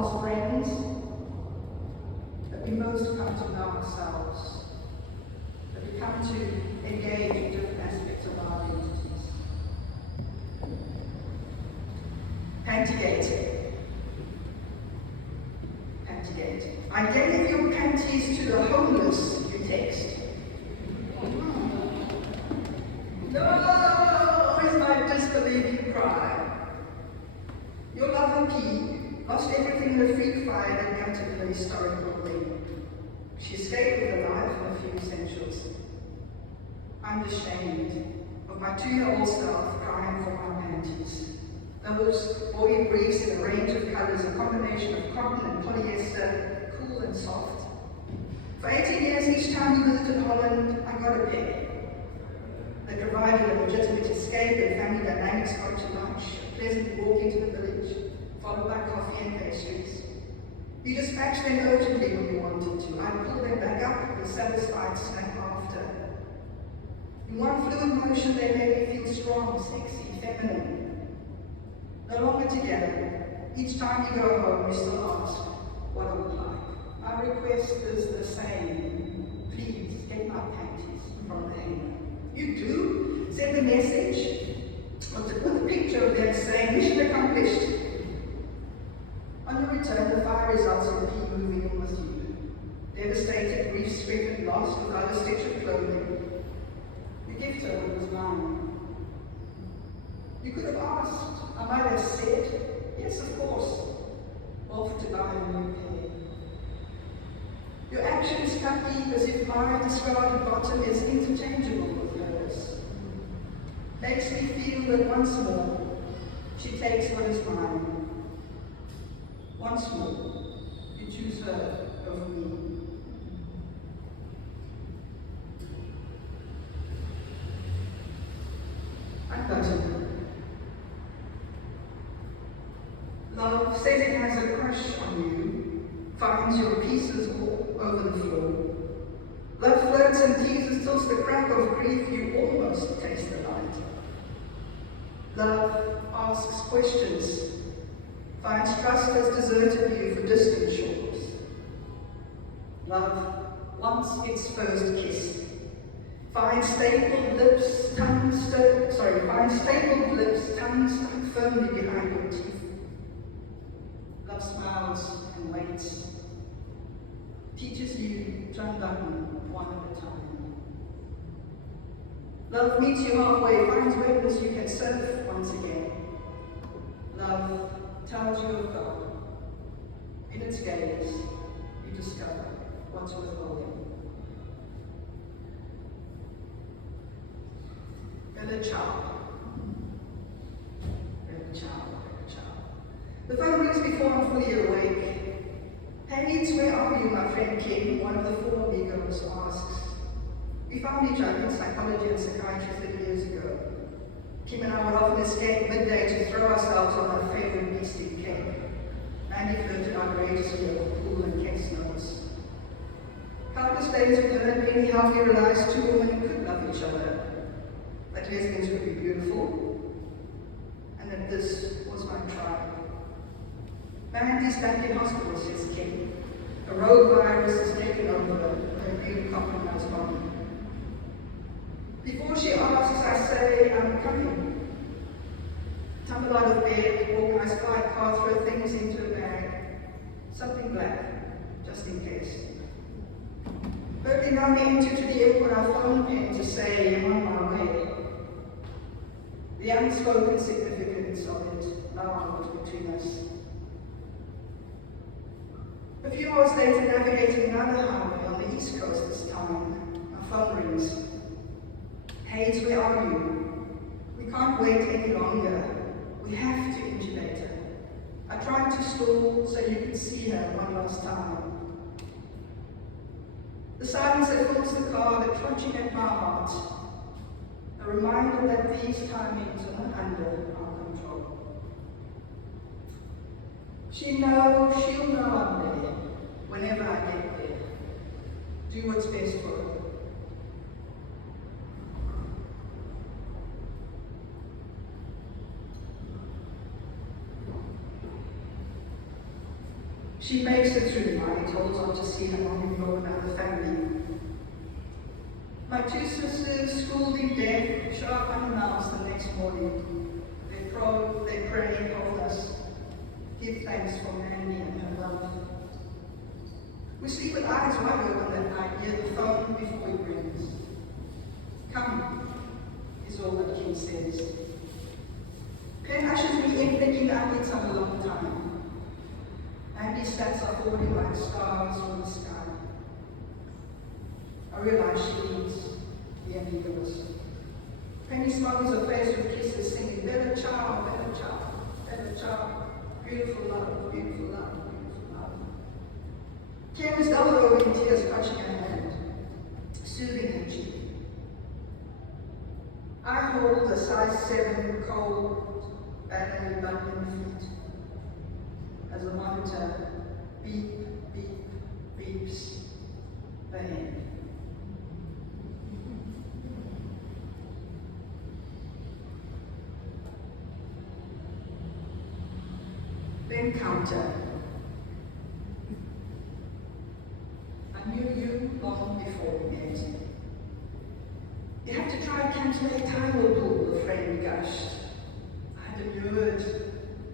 as friends, that we most come to know ourselves, that we come to engage in different aspects of our identities. Pantigate. Pantigate. I gave your panties to the homeless, you text. No, is my disbelieving cry. Your lover P lost everything in a freak fire that gutted her historical ring. She escaped with a life and a few essentials. I'm ashamed of my 2-year-old self crying for my panties. Those boy briefs in a range of colours, a combination of cotton and polyester, cool and soft. For 18 years, each time we visited Holland, I got a pair. They provided a legitimate escape and family dynamics got to lunch, a pleasant walk into the village, followed by coffee and pastries. You dispatched them urgently when you wanted to. I'd pull them back up with a satisfied snack after. In one fluid motion, they made me feel strong, sexy, feminine. No longer together. Each time you go home, you still ask, what I would like. My request is the same. Please, get my panties from the hanger. You do? Send a message with a picture of them saying, mission accomplished. On your return, the fire results in P moving in with you. Devastated, grief-stricken, lost without a stitch of clothing. You gift her what was mine. You could have asked. I might have said, yes, of course, off to buy a new pair. Your actions cut deep as if my discarded bottom is interchangeable with hers. Makes me feel that once more, she takes what is mine. Once more, you choose her over me. Unbuttoned. Love says it has a crush on you, finds your pieces all over the floor. Love flirts and teases, tilts the crack of grief, you almost taste the light. Love asks questions, finds trust has deserted you for distant shores. Love wants its first kiss, finds stapled lips, tongue stuck firmly behind your teeth. Love smiles and waits, teaches you to unbutton one at a time. Love meets you halfway, finds waveless you can surf once again. Love tells you of God. In its gaze, you discover what's withholding. Bella ciao. Bella ciao. The phone rings before I'm fully awake. Hey, where are you, my friend Kim? One of the 4 amigos asks. We found each other in psychology and psychiatry 30 years ago. Kim and I would often escape midday to throw ourselves on our favorite beastie cake. Mandy flirted outrageously over pool and case notes. Countless days we learned anyhow we realized 2 women could love each other. That lesbians could be beautiful, and that this was my tribe. Mandy's back in hospital, says Kim. A rogue virus has taken over her immunocompromised body. Before she asks, I say, I'm coming. Tumble out of bed, organize flight car, throw things into a bag. Something black, just in case. Hurtling on the entry to the airport, I phone pen to say, I'm on my way. The unspoken significance of it now between us. A few hours later, navigating another highway on the East Coast this time, my phone rings. Hayes, where are you? We can't wait any longer. We have to intubate her. I tried to stall so you could see her one last time. The silence that fills the car, the clutching at my heart, a reminder that these timings are not under our control. She'll know I'm there whenever I get there. Do what's best for her. She makes it through the night, holds on to see her mom-in-law and other family. My two sisters, schooled in death, show up unannounced the next morning. They pray, hold us, give thanks for Mandy and her love. We sleep with eyes wide open that night, near the phone before it rings. Come, is all that Kim says. Pen ushers me in thinking I need some a long time. Andy stats are falling like stars from the sky. I realize she needs the ambulance. Penny smiles her face with kisses, singing, better child, better child, better child. Beautiful love, beautiful love, beautiful love. Kim is doubled over in tears, clutching her hand, soothing her cheek. I hold a size 7 cold, badly buckling feet as the monitor beep, beep, beeps the end. Then counter. I knew you long before we met. You have to try and calculate tidal pool, the friend gushed. I demurred.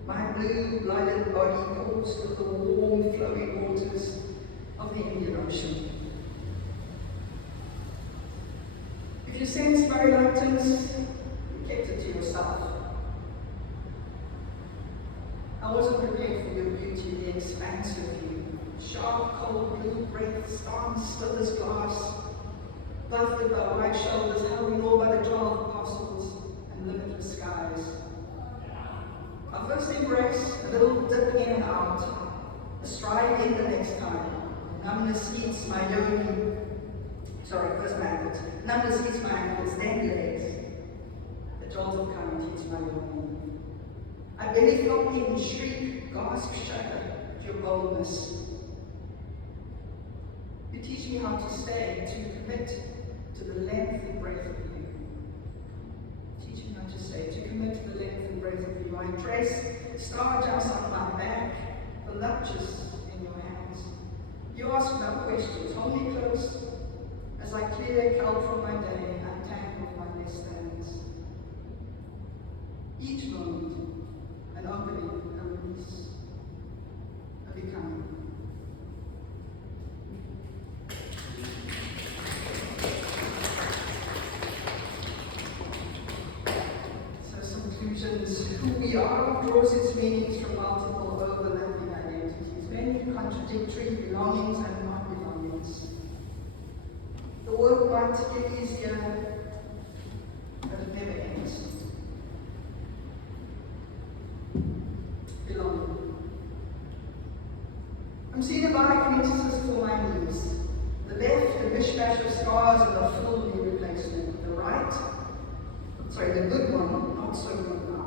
My blue-blooded body coursed with the warm, flowing waters of the Indian Ocean. If you sense my reluctance, you kept it to yourself. I wasn't prepared for your beauty, the expanse of you. Sharp, cold blue breath, stance still as glass, buffeted by white shoulders, held in awe by the 12 apostles and limitless skies. Our first embrace, a little dip in and out, a stride in the next time. Numbness eats my yoni. Sorry, first my ankles. Numbness eats my ankles, then legs. The jolt of current eats my yoni. I belly flop in, shriek, gasp, shudder at your boldness. You teach me how to stay, to commit to the length and breadth of you. Teach me how to stay, to commit to the length and breadth of you. I trace star jumps on my back, voluptuous in your hands. You ask no questions, hold me close as I clear kelp from my day, untangle my less thans. Each moment, an opening, a release, a becoming. So some conclusions. Who we are draws its meanings from multiple overlapping identities, many contradictory belongings and not belongings. The work might get easier, but it never ends. Belonging. I'm seeing a biokineticist for my knees. The left, a mishmash of scars and a full knee replacement. The right, the good one, not so good now.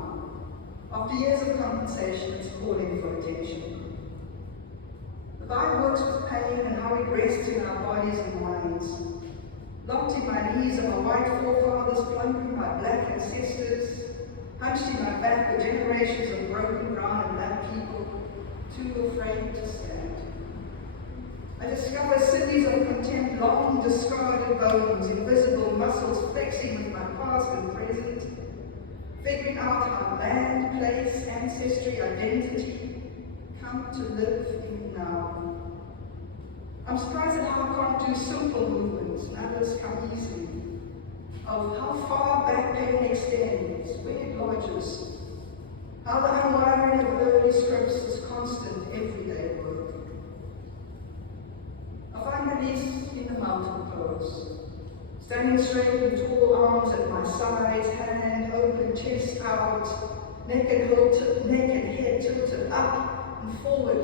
After years of compensation, it's calling for attention. The Bible works with pain and how it rests in our bodies and minds. Locked in my knees are my white forefathers, plumping my black ancestors, hunched in my back were generations of broken ground and black people, too afraid to stand. I discover cities of contempt, long discarded bones, invisible muscles flexing with my past and present, figuring out how land, place, ancestry, identity come to live in now. I'm surprised at how I can't do simple movements, others come easily. Of how far back pain extends, where it lodges, how the unwiring of early scripts is constant, everyday work. I find release in the mountain pose, standing straight with tall arms at my sides, hand open, chest out, neck and head tilted up and forward.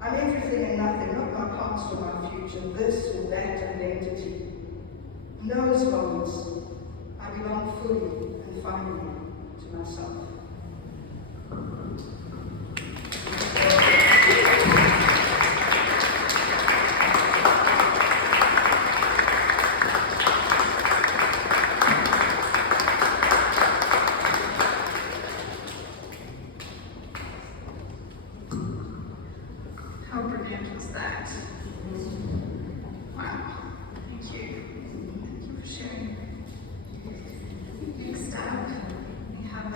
I'm everything and nothing, not my past or my future, this or that identity. In those moments, I belong fully and finally to myself. that. Wow, thank you. Thank you for sharing. Next up, we have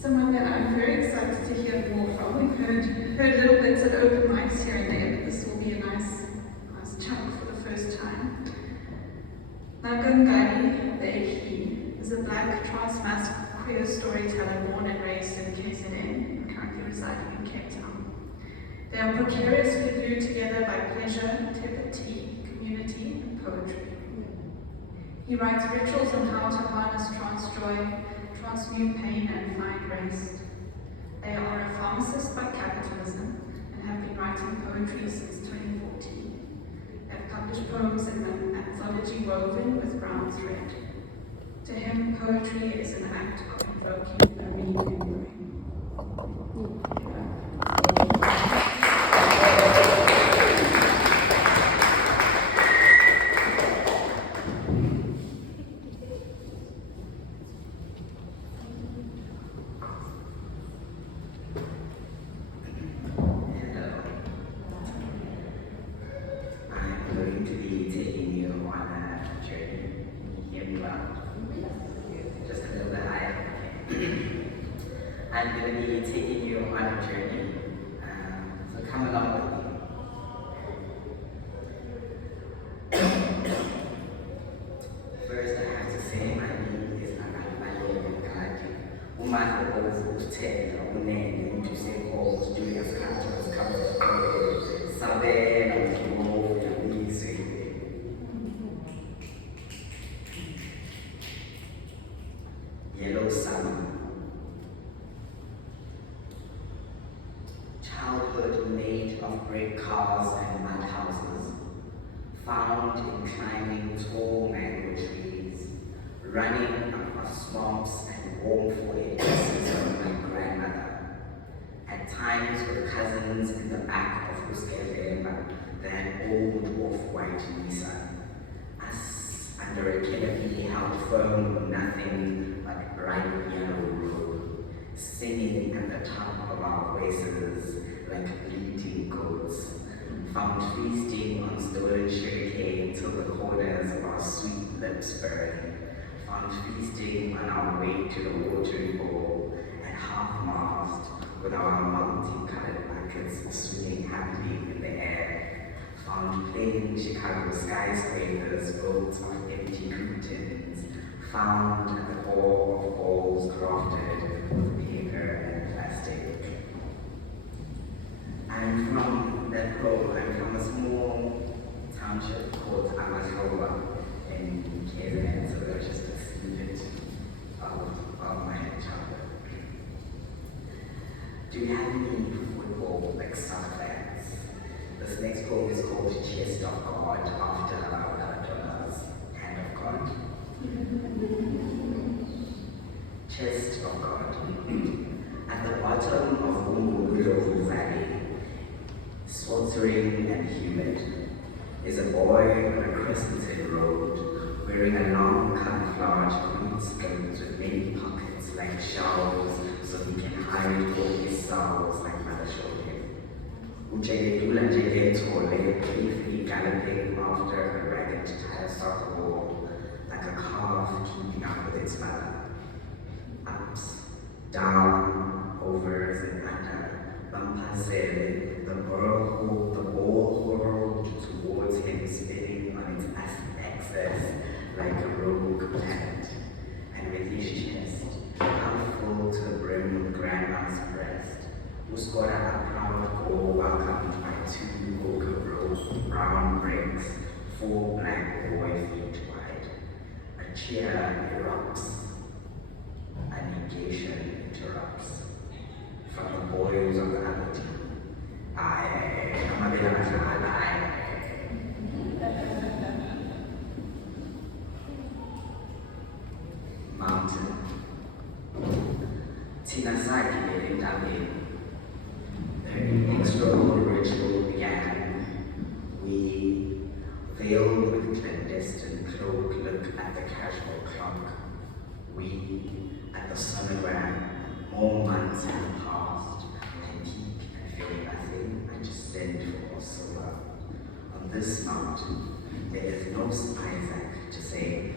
someone that I'm very excited to hear more from. We've heard little bits at open mics here and there, but this will be a nice chunk for the first time. Langalibalele is a black trans queer storyteller born and raised in KZN, currently residing in Cape Town. They are precariously glued together by pleasure, tea, community, and poetry. He writes rituals on how to harness trans joy, transmute pain, and find rest. They are a pharmacist by capitalism and have been writing poetry since 2014. They have published poems in the anthology Woven with Brown Thread. To him, poetry is an act of invoking a remembering. I'm going to be taking you on a journey, so come along with me. First, I have to say my name is Langalibalele Mngadi. Umane okuvuthela unene into Julius Castle's Capital Sabena Mfumo Yabisi. Yellow summer. Childhood made of brick cars and mud houses, found in climbing tall mango trees, running across swamps and warm forests with my grandmother. At times with cousins in the back of Uskevemba, that old off-white Nissan. Us under a canopy held firm with nothing but bright yellow road, singing at the top of our voices like bleating goats, found feasting on stolen sugarcane till the corners of our sweet lips burn, found feasting on our way to the watering hole at half-mast with our multicolored buckets swinging happily in the air, found plain Chicago skyscrapers built of empty curtains, found at the core of walls crafted with paper and plastic. I'm from a small township called Amahloba in KZN, so that's just a snippet of my childhood. Do you have any football, like soccer fans? This next poem is called Chest of God, after Donna's Hand of God. Chest of God. At the bottom of Wheelbarrow Valley, sweltering and humid, is a boy on a crescented road, wearing a long camouflage green skirt with many pockets like shelves, so he can hide all his sorrows like mother showed him. Ujegetula Jegetole, briefly galloping after a ragged tire soccer ball, like a calf keeping up with its mother. Ups, down, overs and under, Bampasele, the ball whirled towards him, spinning on its axis like a rogue planet, and with his chest half full to the brim of grandma's breast, Muskora a proud goal welcomed by 2 oak brown bricks, 4 black boy feet wide. A cheer erupts, a negation interrupts. From the boys of the other team, Mountain. Tinasaki in Dami. The inexorable ritual began. We, veiled with clandestine cloak, look at the casual clock. We, at the sonogram, more months have passed. I peek and feel nothing. I just send for this mountain, there is no Isaac to save.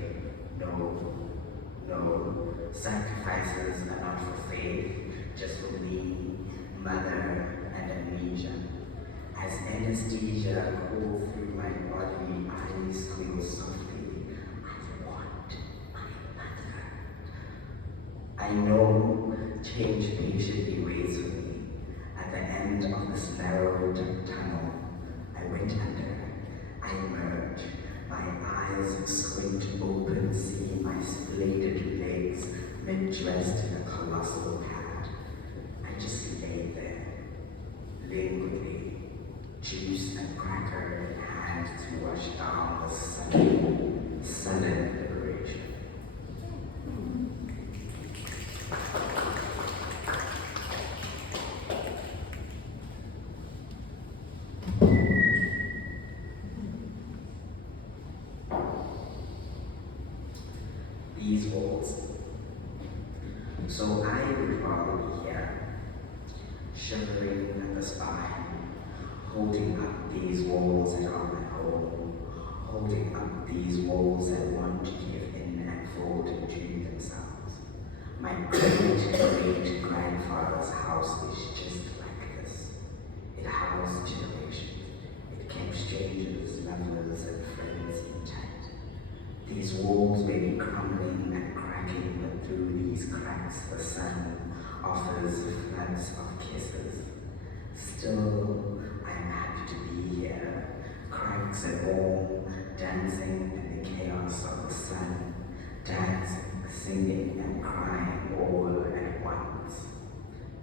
No, sacrifices are not for faith, just for me, mother, and amnesia. As anesthesia goes through my body, I squeal softly, I want my mother. I know change patiently waits for me. At the end of this narrow tunnel, I went under. I emerged. My eyes squint open, seeing my splayed legs mid-dressed in a colossal pad. I just lay there, languidly, juice and cracker in hand to wash down the sudden liberation. These walls. So I would rather be here, shivering at the spine, holding up these walls that are my home, holding up these walls that want to give in and fold into themselves. My great grandfather's house is just like this. It housed generations. It kept strangers, lovers, and friends intact. These walls may be crumbling and cracking, but through these cracks the sun offers floods of kisses. Still, I am happy to be here, cracks and all, dancing in the chaos of the sun, dancing, singing, and crying all at once.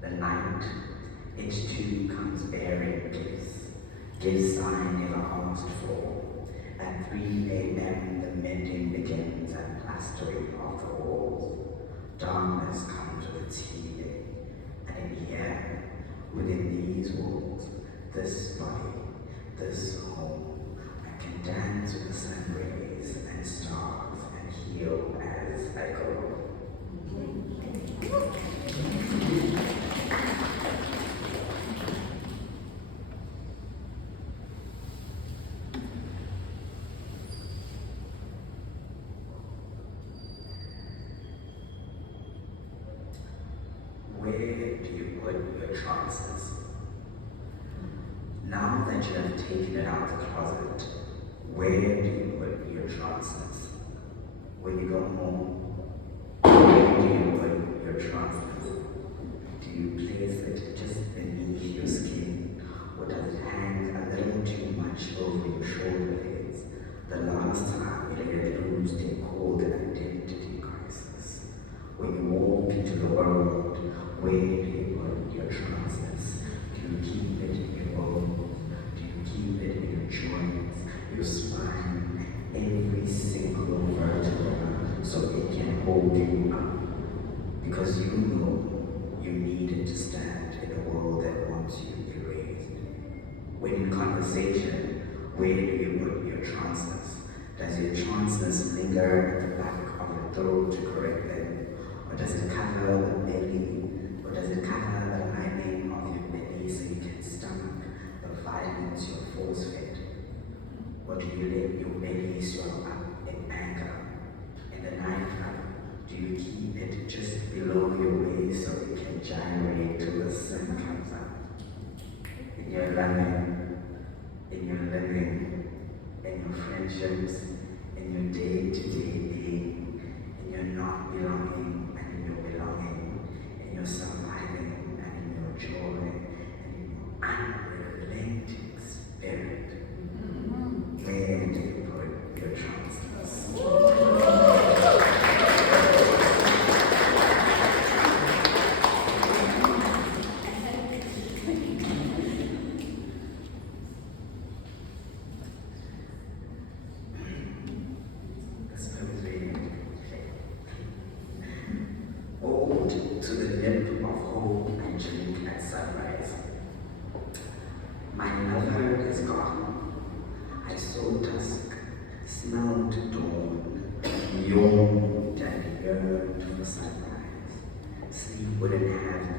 The night, it too comes bearing gifts I never asked for. At 3 a.m. the mending begins and plastering of the walls. Darkness comes with its healing, and in here, within these walls, this body, this home, I can dance with the sun rays and stars and heal as I go. Where do you put your chances? Now that you have taken it out of the closet, where do you put your chances? When you go home, where do you put your chances? Do you place it just beneath your skin, or does it hang a little too much over your shoulder blades? The last time you get through they called an identity crisis. When you walk into the world, where do you put your chances? Do you keep it in your bones? Do you keep it in your joints, your spine, every single vertebra, so it can hold you up? Because you know you need it to stand in a world that wants you erased. When in conversation, where do you put your chances? Does your chances linger at the back of your throat to correct them? Or does it cover the belly? Or does it cover the lining of your belly so you can stomach the violence you're force-fed? Or do you let your belly swell up in anger? In the nightclub, do you keep it just below your waist so it can gyrate till the sun comes up? In your running, in your living, in your friendships, in your day-to-day being, in your not belonging and in your belonging, in your surviving and in your joy, and in your unrelenting spirit. Where do you put your chances? Old to the lip of hope and drink at sunrise. My lover is gone. I saw dusk, smelled dawn, yawned and yearned for sunrise. Sleep wouldn't have me,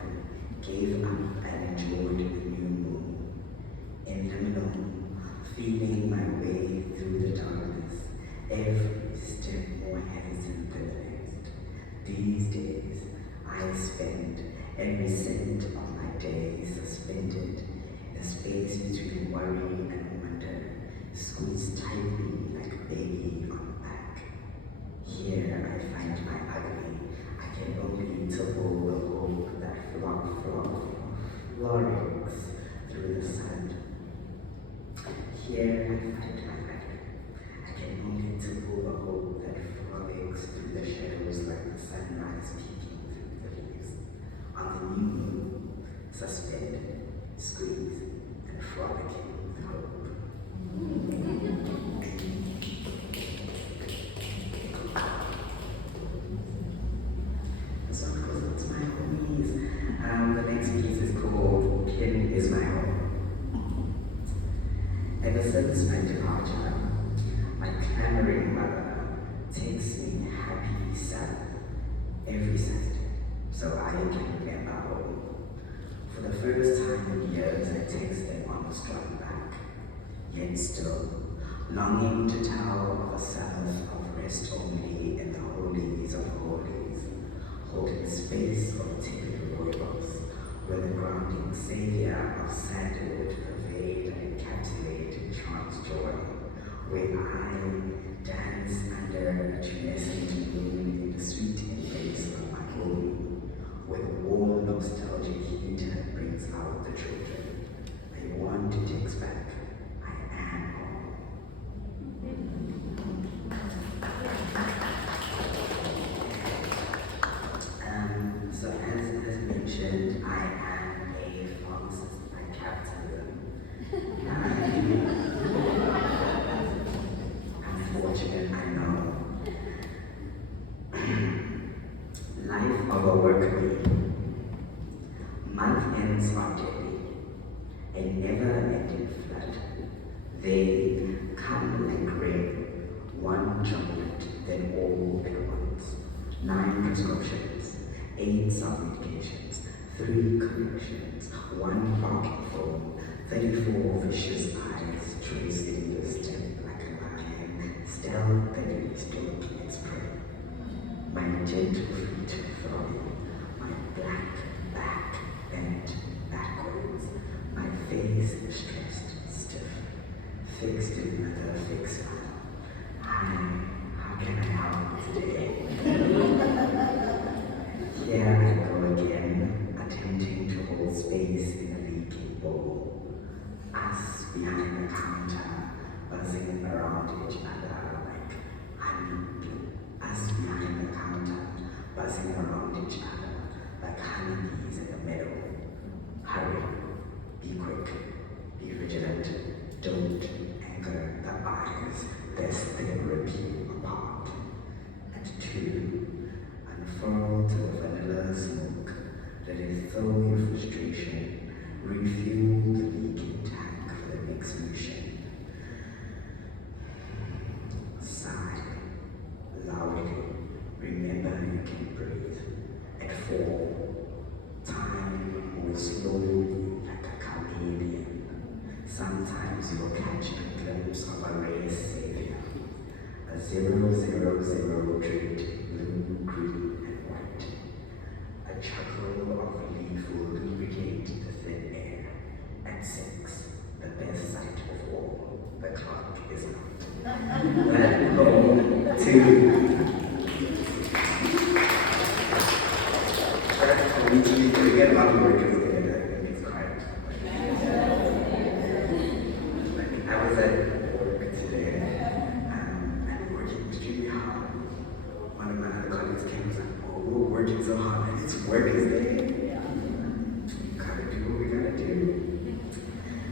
gave up and enjoyed the new moon. In the middle, feeling my every second of my day suspended in the space between worry and wonder, squeezed tightly like a baby on the back. Here I find my ugly. I can only tipple the hope that florets through the sun. Here I find my ugly. I can only tipple the hope that frolics through the shadows like the sunrise peeking through the leaves. On the new moon, suspended, squeezed, and frolicking with hope. This one goes to my homies. The next piece is called Kin Is My Home. Ever since my departure, my clamoring mother takes me happy Sabbath every Saturday, so I can remember home. For the first time in years, I text them on the strong back, yet still longing to tell of a Sabbath of rest only in the holies of holies, holding space of typical robots, where the grounding savior of sandalwood pervade and captivate in trance joy, where I dance under a tumescent moon in the sweet embrace of my home, where the warm nostalgic heat brings out the children. I want to text back, I am home. So as mentioned, I am a pharmacist by capitalism. Unfortunate, I know. Life of a worker bee. Month ends are deadly, a never-ending flood. They come like rain, one chocolate, then all at once. 9 prescriptions, 8 self-medications, 3 corrections, 1 barking phone, 34 vicious eyes tracing the step like a lion, stealthily stalking its prey. My gentle feet throbbing, my black back bent backwards, my face stressed, stiff, fixed in another fixed smile. Hi, how can I help today? Here I go again, attempting to hold space in a leaking bowl. Us behind the counter, buzzing around each other like honeybees. Us behind the counter, buzzing around each other like honeybees in the meadow. Hurry, be quick, be vigilant, don't anger the eyes, lest they rip you apart. And 2, unfurl to the vanilla smoke, let it thaw your frustration, refuel the leaking tank for the next mission. Sigh, loudly, remember you can breathe. At 4, time moves slowly like a chameleon. Sometimes you'll catch a glimpse of a race savior, a 000 trait, blue, green, and white. A chuckle of relief will lubricate the thin air. At 6, the best sight of all, the clock is out. Let go, 2. We get a lot of workers there, I think it's quiet. I was at work today, and working extremely hard. One of my other colleagues came and was like, oh, we're working so hard, and it's Wednesday. We gotta do what we gotta do.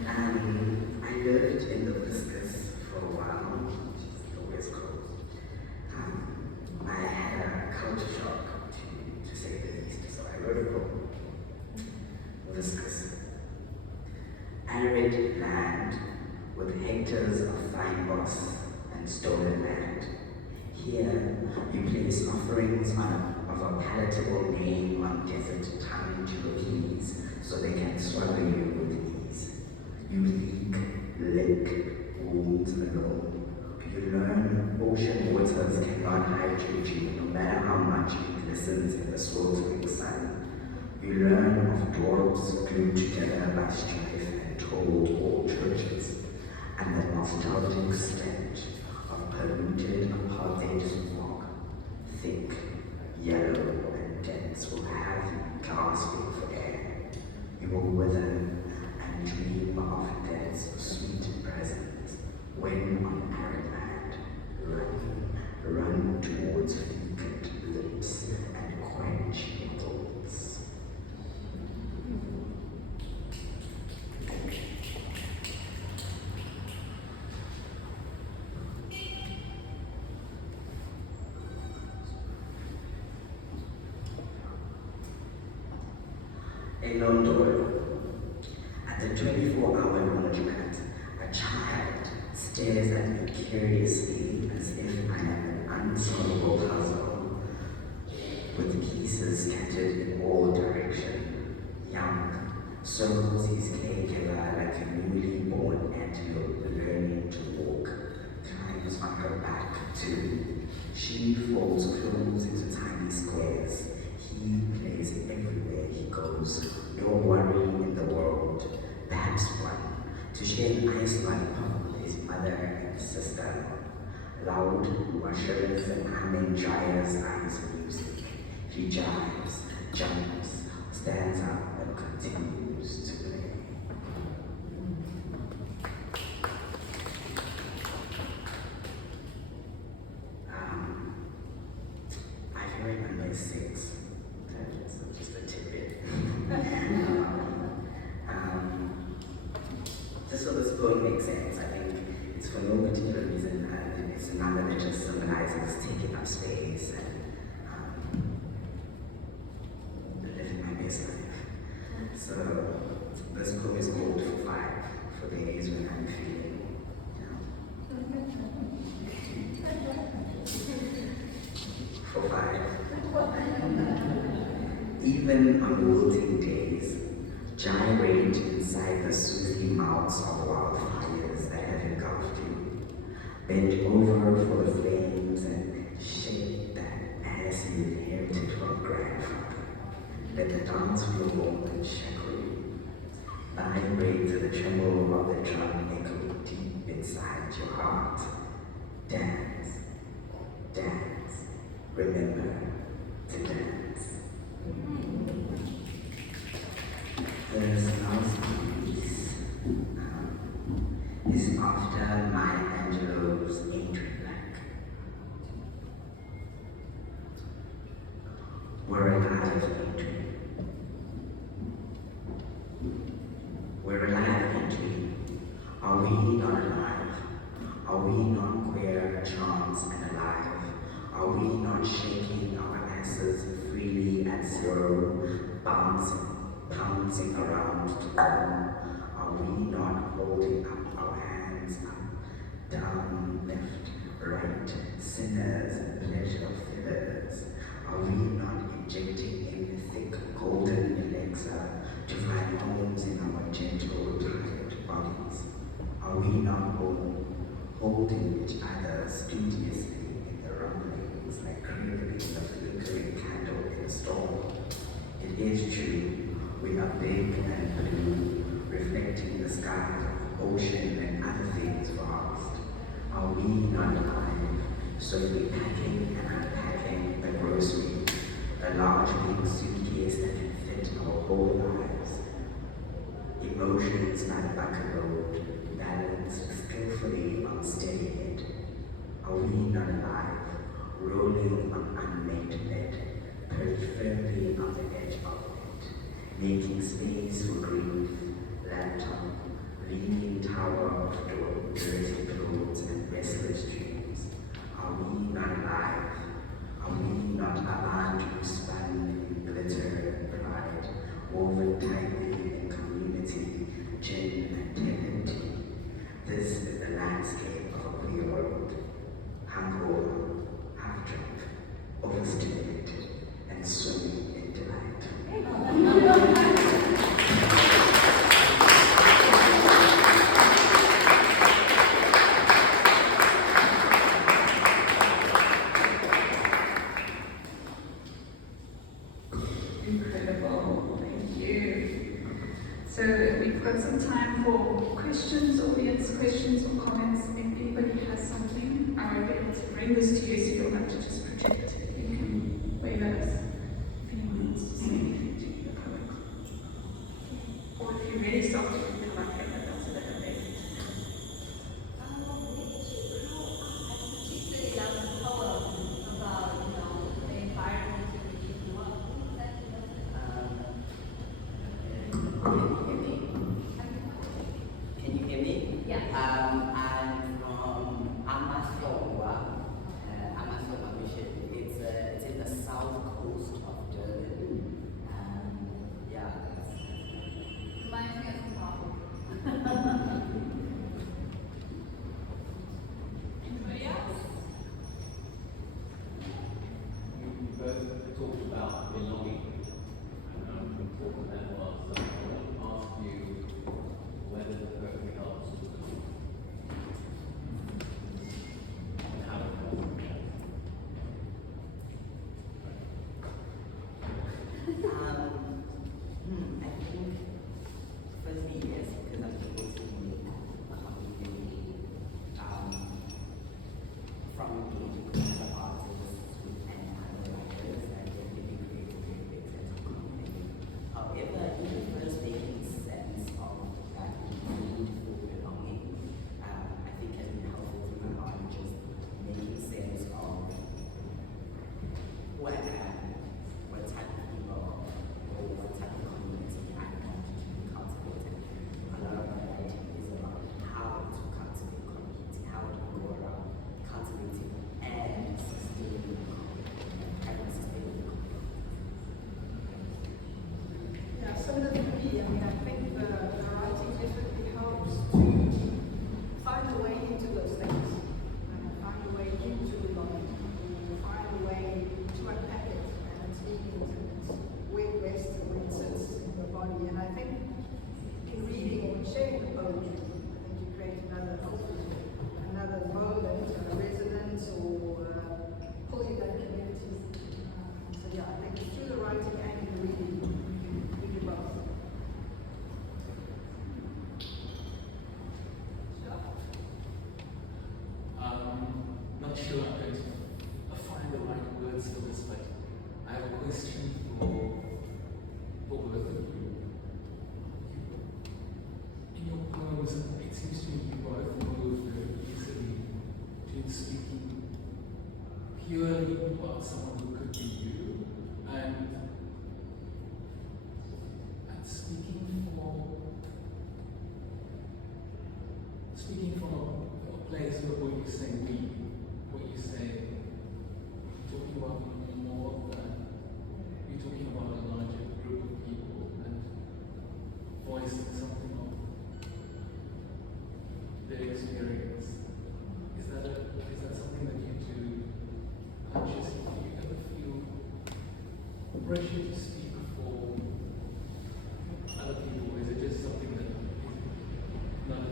I lived in the Viscus for a while, which is the West Coast. I had a culture shock, to say the least, so I wrote a book. Viscus. Arid land with hectares of fine moss and stolen land. Here, you place offerings of a palatable name on desert tongue to appease, so they can swallow you with ease. You leak, lick, wounds alone. You learn ocean waters cannot hydrate you, no matter how much it glistens in the sweltering sun. We learn of dwarfs glued together by strife and told old churches, and the nostalgic stench of polluted apartheid smog, thick, yellow, and dense, will have you gasping for air. You will wither and dream of death's sweet presence when on arid land, run towards vacant lips and quench your thoughts. In London, at the 24-hour laundromat, a child stares at me curiously as if I am an unsolvable puzzle, with pieces scattered in all directions. Young, sews his caregiver like a newly born antelope learning to walk, climbs on her back too. She folds clothes into tiny squares. He plays everywhere he goes. No worry in the world, perhaps one, to share an ice lollipop with his mother and sister. Loud washers and humming dryers are his music. He jives, jumps, stands up and continues to play. I feel like I'm 6. So just a tidbit. Just so this poem makes sense, I think it's for no particular reason. It's a number that just symbolizes taking up space and living my best life. So this poem is called For 5, for days when I'm feeling, For 5. Even on wilting days, gyrate inside the soothing mouths of wildfires that have engulfed you. Bend over for the flames and shake that ass you inherited from grandfather. Let the dance floor moment shackle you. Vibrate to the tremble of the drum echoing deep inside your heart. Dance, dance, remember to dance. This last piece is after Maya Angelou's Ain't We Black. We're alive, ain't we? We're alive, ain't we? Are we not alive? Are we not queer, trans, and alive? Are we not shaking our asses freely at 0, pouncing around to come? Are we not holding up our hands up, down, left, right, sinners and pleasure fillers? Are we not injecting in thick golden elixir to find homes in our gentle, tired bodies? Are we not holding each other studiously in the rumblings like cradling a flickering candle in a storm? It is true. We are big and blue, reflecting the skies of ocean and other things vast. Are we not alive, slowly packing and unpacking the grocery, the large big suitcase that can fit our whole lives? Emotions by the bucket load, balanced skillfully on steady head. Are we not alive, rolling on unmade bed, perched firmly on the edge of it, making space for grief, laptop, leaning tower of dirty clothes and restless dreams? Are we not alive? Are we not alive to spun in glitter and pride, woven tightly in community, gin and dignity? This is the landscape of a queer world, hungover, half-drunk, overstimulated, and swimming in delight. Incredible. So we've got some time for questions, audience questions or comments. If anybody has something, I won't be able to bring this to you, so you'll have to just project it. You can wave at us if anyone wants to say anything to the public. Or if you're really soft, you can come up here and that's a bit of it. Can you hear me? Yeah. I'm from Amasongwa Mission. It's in the south coast of Durban. Yeah. Reminds me of Zimbabwe. Anybody else? You both talked about belonging, and we talked about that a lot. So I want to ask you whether the poetry helps and how it helps. I think firstly yes, because I'm able to make community from engaging with other artists and other writers and then giving creative sense of community. However, even first making sense of that need for belonging, I think has been helpful to me on just making sense of who I am, what type of people, or what type of community I want to cultivate. A lot of my writing is about how to cultivate community, how to go around cultivating and sustaining Yeah, similar to me, I mean, I think the writing definitely helps to find a way into those things, find a way into belonging, find a way to unpack it and its meanings and where it rests and where it sits in your body. And I think in reading or in sharing the poetry, I think you create another moment, a resonance, or pull in that community. So yeah, I think it's through the writing and in the reading, we do both. Not sure I'm going to find the right words for this, but I have a question for both of you. In your poems, it seems to me you both move very easily to speaking purely about someone who could be you, and speaking from a place where you say we, where you say you're talking about more than you're talking about a larger group of people and voicing something of their experience. Is that something that you do consciously? Do you ever feel pressure to speak for other people, or is it just something that is not?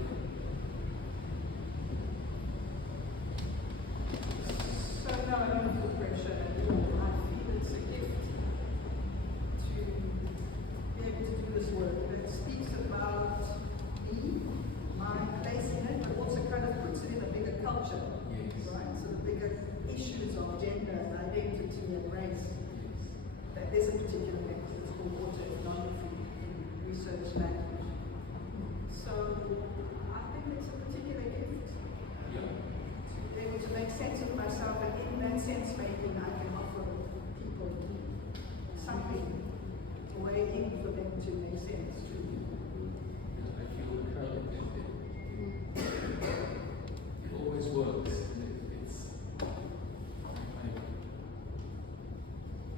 So no, I don't feel pressure at all. I feel it's a gift to be able to do this work. It speaks about me, my place in it, but also kind of puts it in a bigger culture. Yes. Right? So the bigger issues of gender and identity and race. That there's a particular method, it's called autoethnography in research language. So I think it's a particular gift. Yeah. To be able to make sense of myself, and in that sense making I can offer people something, a way in for them to make sense too. I feel proud of it. It always works.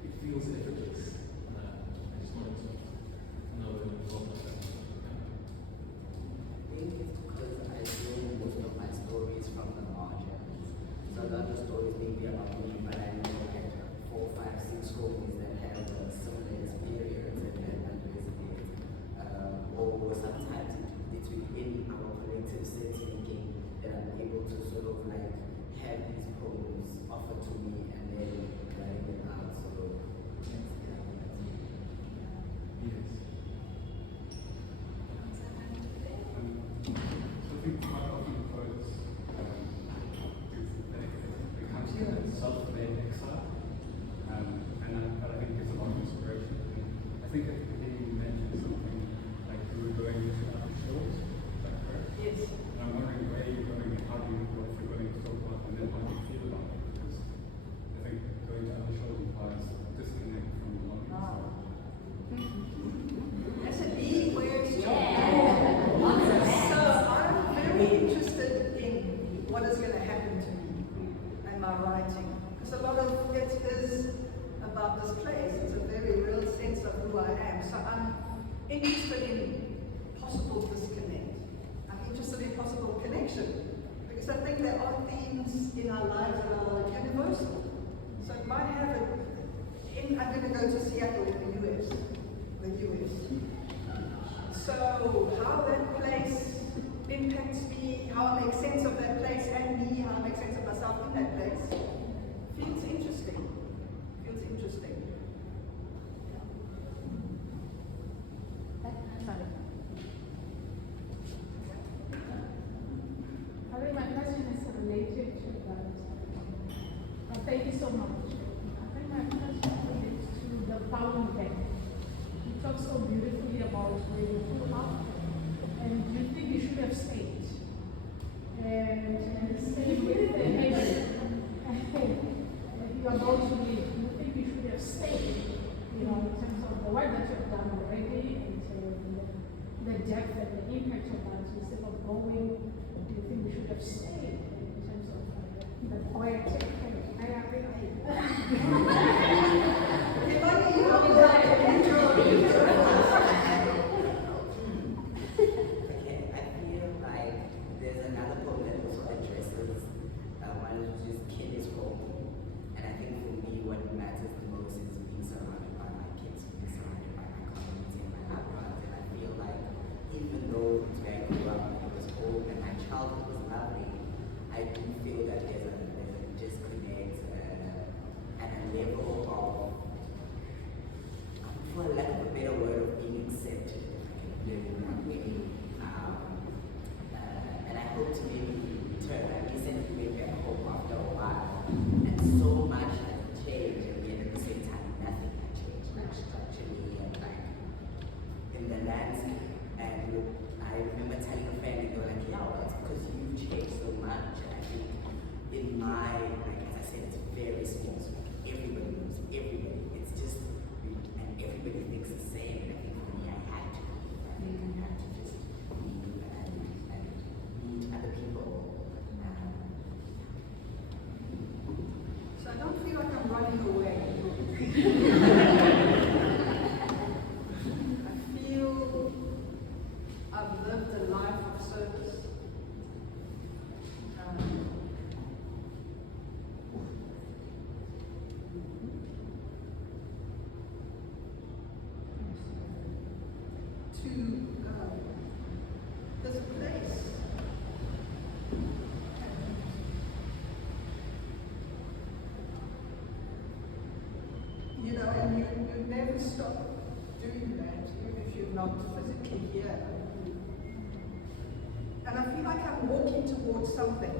It feels effortless. I just wanted to know that it was all about that. I think it's because I know most of my stories from the margins. So a lot of stories may be about me, but I know like 4, 5, 6 homies that have a similar experience and that resonate. Or sometimes it's within our collective sense making that I'm able to sort of like have these poems offered to me and then writing them out. So Yes. connection. Because I think there are themes in our lives that are universal. So it might have I'm going to go to Seattle in the US. So how that place impacts me, how I make sense of that place and me, how I make sense of myself in that place, feels interesting. I think my question is related to that. Thank you so much. I think my question relates to the bound back. You talk so beautifully about where you grew up, and you think you should have stayed. And same with the head. You're about to leave. You think you should have stayed, in terms of the work that you've done already, and the depth and the impact of that instead of going. Do you think we should have stayed in terms of the poetic and Okay, I feel like there's another poem that also addresses one which is kid is home. And I think for me what matters the most is being surrounded by my kids, being surrounded by my community and my loved ones. And I feel like even though it's where I grew up, it was home and my childhood was lovely, I do feel that there's a disconnect and a level of, for lack of a better word, of being accepted, if I can live in that way. And I hope to maybe return. I recently went back home after a while, and so much has changed, and yet at the same time, nothing had changed, like structurally and like in the landscape. And I remember telling a friend, and they were like, yeah, well, it's because you've changed so much. And I think in my, like as I said, it's very small. So everybody knows everybody. It's just, and everybody thinks the same. And I think for me, I had to. I think I had to just be and meet other people. So I don't feel like I'm running away. I feel I've lived a life of service. There's a place. And you never stop doing that, even if you're not physically here. And I feel like I'm walking towards something.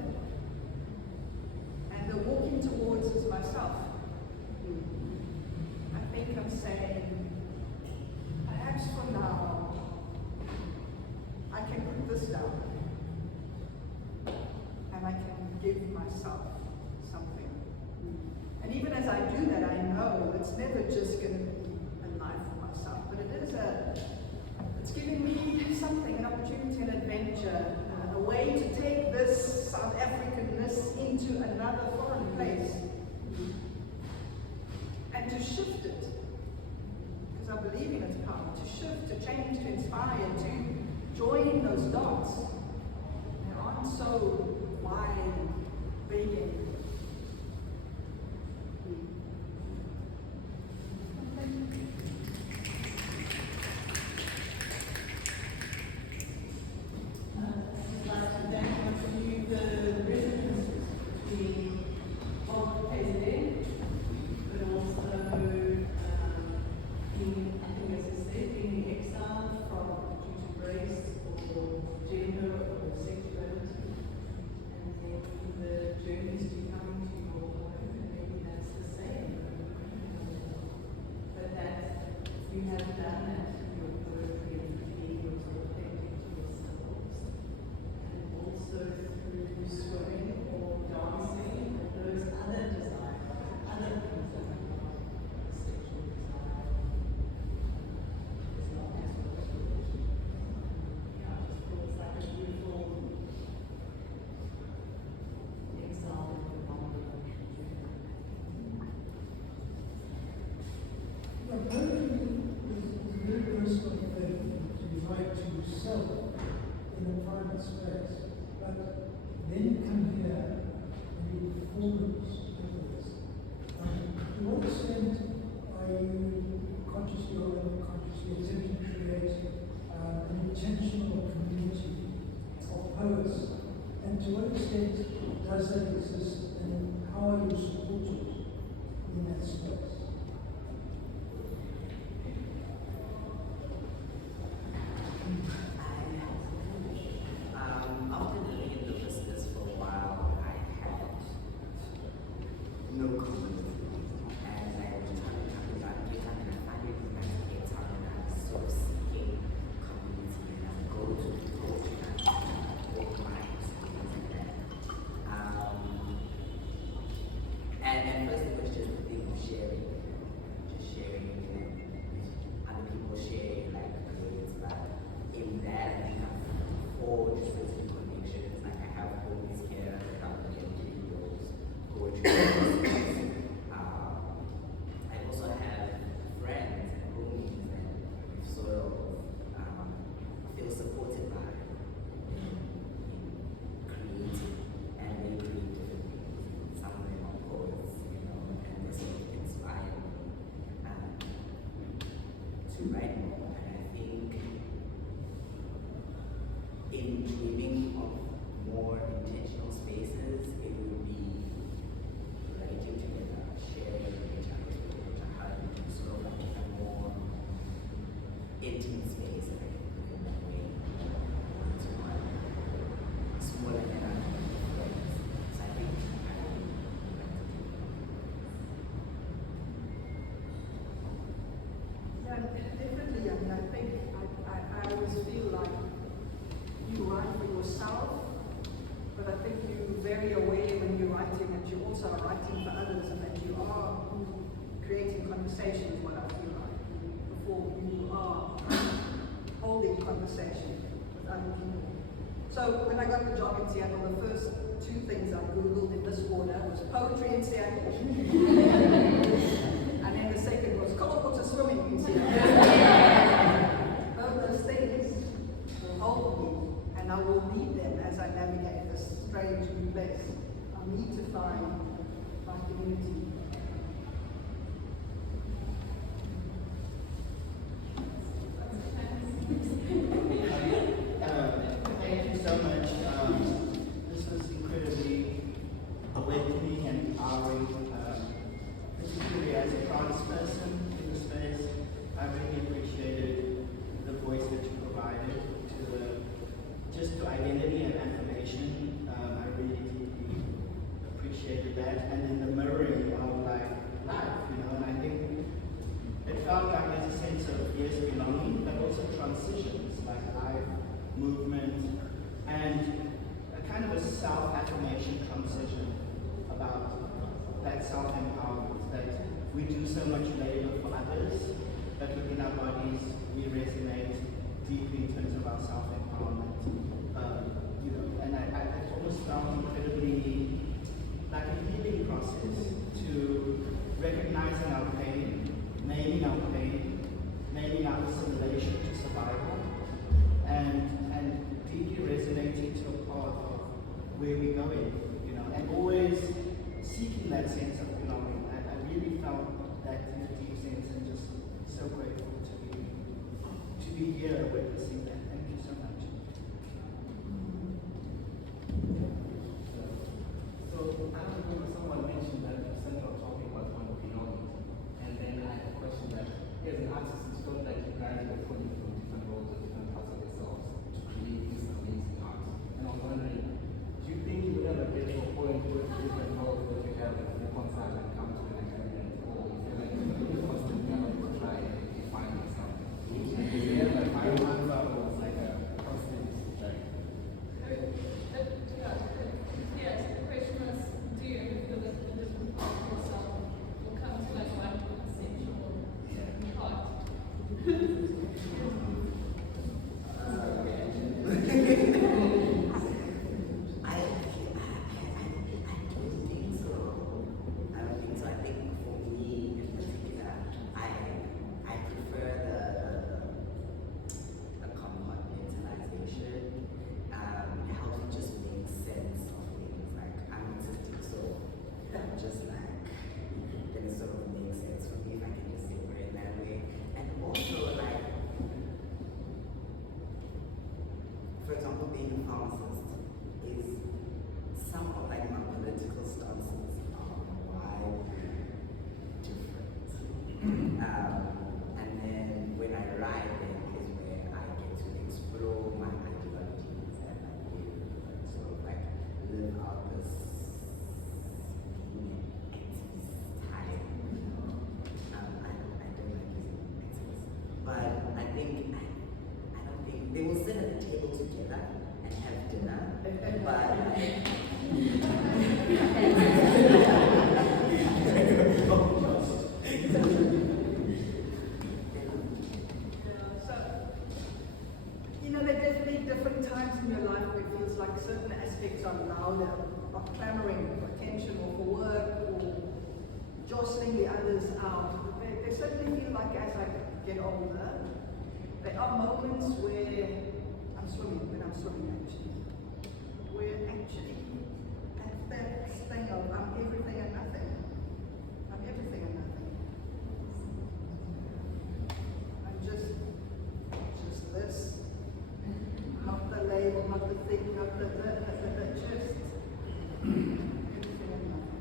And the walking towards is myself. I think I'm saying, perhaps for now, I can put this down. And I can give myself something. And even as I do that, I know it's never just going to be a life for myself, but it's giving me something, an opportunity, an adventure, a way to take this South Africanness into another foreign place and to shift it, because I believe in its power, to shift, to change, to inspire, to join those dots. They aren't so wide and big and to invite to yourself in a private space. But then you come here and you perform this. To what extent are you consciously or unconsciously attempting to create an intentional community of poets? And to what extent does that exist, and how are you supported in that space? After living in the business for a while, I had no community. And I returned coming back here, and I find it in my Cape Town, and I'm sort of seeking community, and I go to poetry and walk lines, things like that. And first it was just the thing of sharing, just sharing, and other people sharing like creates, but in that I think I've forged certain connections. Like I have homies here, I have videos, poetry. I also have friends and homies that we've sort of feel supported by in creating, and they create different things. Some of them are poets, you know, and they sort of inspire me to write more. And I think in dreaming of more intentional spaces, it would be writing together, sharing each other's work, having sort of like a more intimate space, if I can put it that way. It's more like an friends. So I think I would like to do Yeah, definitely. I mean, I think I always feel like you write for yourself, but I think you're very aware when you're writing that you also are writing for others and that you are creating conversations, what I feel like, before you are holding conversation with other people. So when I got the job in Seattle, the first two things I Googled in this order was poetry in Seattle. And then the second was Kolokota swimming in Seattle. Both those things will hold me, and I will need them as I navigate this strange new place. I need to find my community. Thank you so much. This was incredibly awakening and empowering, particularly as a trans person in the space. I really appreciated the voice that you provided to identity and affirmation. I really deeply appreciated that, and then the mirroring of life, you know. And I think it felt like there's a sense of yes, belonging, but also transitions, like life, movement, and a kind of a self-affirmation transition about that self-empowerment, that we do so much labor for others, but within our bodies we resonate deeply in terms of our self-empowerment. You know, and I almost felt incredibly like a healing process to the table together and have dinner. But So, you know, there are definitely different times in your life where it feels like certain aspects are louder, are clamoring for attention or for work or jostling the others out. They certainly feel like as I get older, there are moments where I'm swimming, when I'm swimming actually, where actually that thing of I'm everything and nothing. I'm everything and nothing. I'm just this. Not the label, not the thing, not the just everything and nothing.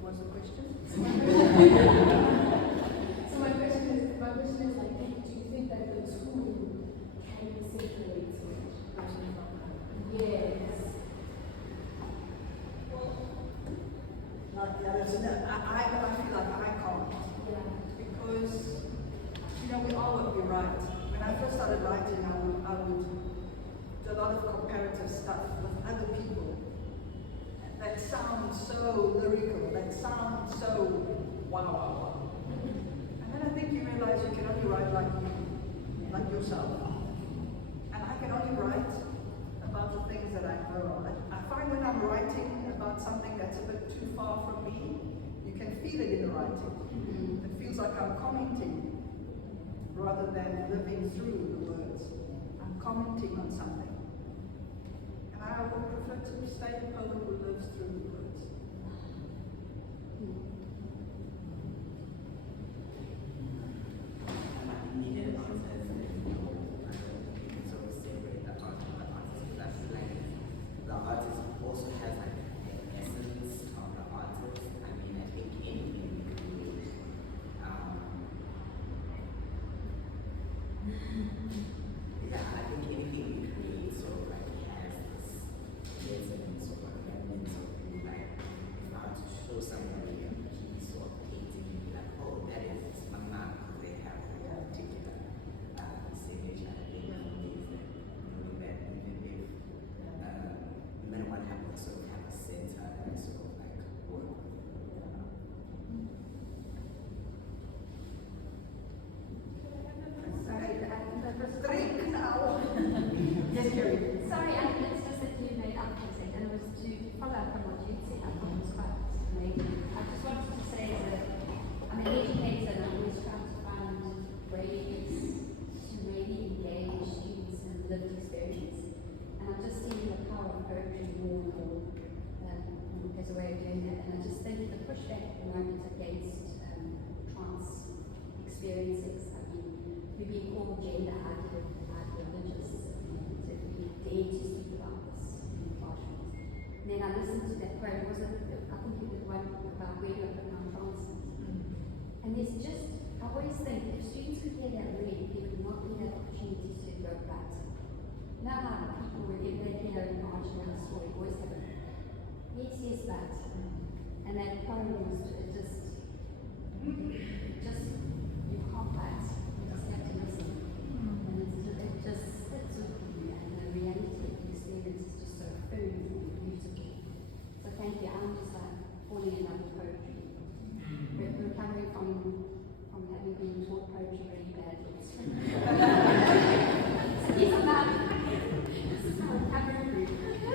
What was the question? So my question is like, do you think that the two can be separated? Yes. Not the others. No, I feel like I can't. Yeah. Because, you know, we all would be right. When I first started writing, I would do a lot of comparative stuff with other people that sounds so lyrical, that sounds so wow. And then I think you realize you can only write like you, like yourself. And I can only write about the things that I know. I find when I'm writing about something that's a bit too far from me, you can feel it in the writing. It feels like I'm commenting rather than living through the words. I'm commenting on something. And I would prefer to stay a poet who lives through the words. needed answers and sort of separate the art from the artist. That's like the artist also has like an essence of the artist. I mean, I think anything we create, I think anything we create sort of like has this essence or remnants of who like always think if students could hear that read, they would not get that opportunity to go back. You know how people, whenever they hear an original story, always have a yes, but. And that poem was just, you can't but. You just have to listen. And it just sits with you, and the reality of the experience is just so firm and beautiful. So thank you. I'm just like falling in love with poetry. We're recovering from having been taught poetry really badly. So yes, this is my recovery.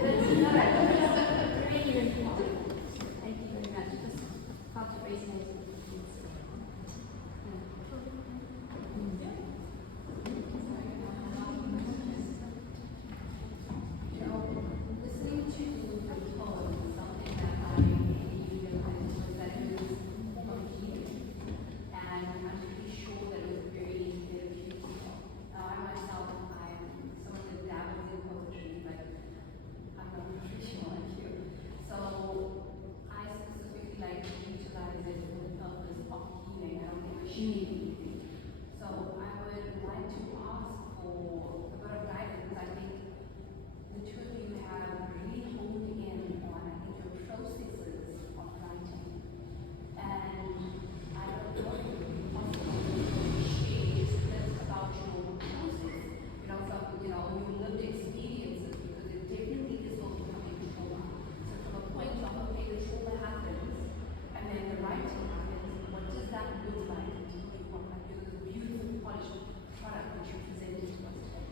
But no, really, really important. Thank you very much. Just felt it resonated with me. Listening to the poem, something that I realized was that it was from here, and I'm pretty sure that it was very therapeutic. I myself, I'm someone that dabbles in poetry, but I'm not a professional like you. So I specifically like to utilize it for the purpose of healing. I don't think we're healing anything. So I would like to ask for a bit of guidance. I think the two of you have really honed in on, I think, your processes of writing. And I don't know if it would be possible to share just about your process, from, your lived experiences, because it definitely is also coming from trauma. So from a point of, okay, the trauma happens, and then the writing happens, what does that look like until you've got like this beautiful, polished product that you're presenting to us today?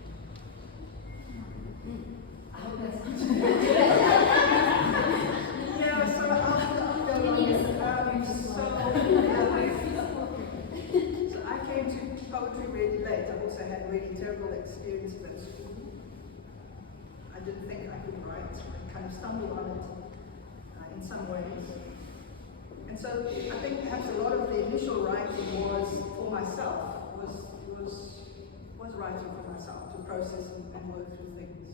I hope that's Yeah, so I'll go on. So I came to poetry really late. I also had really terrible experiences at school. I didn't think I could write. I kind of stumbled on it in some ways. And so I think perhaps a lot of the initial writing was for myself, was writing for myself to process and work through things.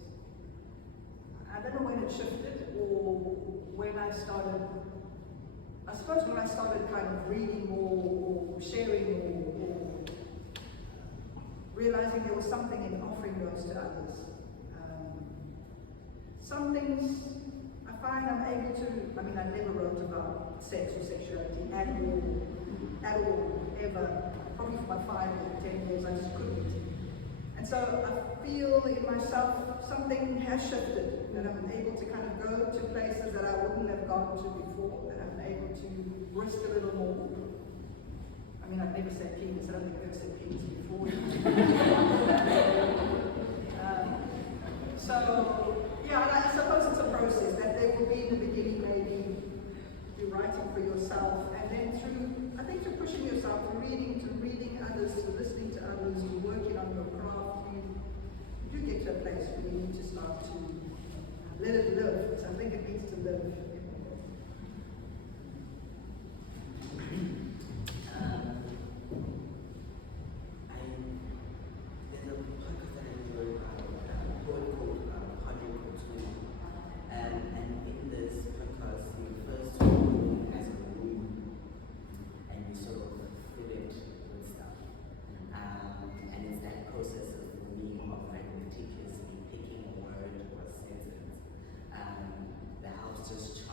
I don't know when it shifted or when I started, I suppose when I started kind of reading more or sharing more or realizing there was something in offering those to others. Some things I find I'm able to, I never wrote about sex or sexuality at all, ever. Probably for my 5 or 10 years I just couldn't. And so I feel in myself something has shifted, that I'm able to kind of go to places that I wouldn't have gone to before, that I'm able to risk a little more. I've never said penis, I don't think I've ever said penis before. I suppose it's a process that there will be in the beginning, maybe you're writing for yourself, and then through pushing yourself, to reading others, to listening to others, to working on your craft, you do get to a place where you need to start to let it live, because I think it needs to live. There's a podcast that I enjoy about a poet called Heidi van Rooyen. And in this podcast, he refers to poem as a room, and you sort of fill it with stuff. And it's that process of me of meticulously picking a word or a sentence that helps just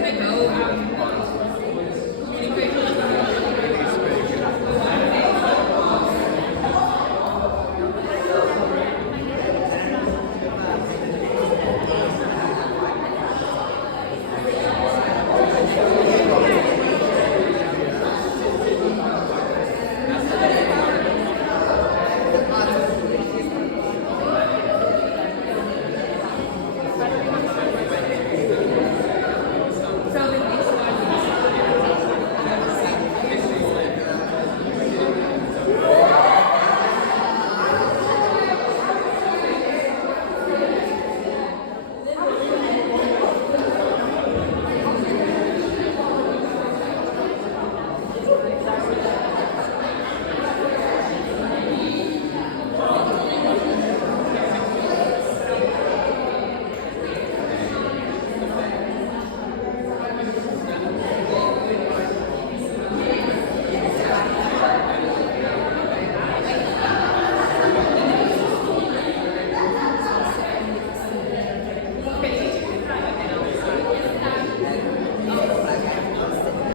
just want to go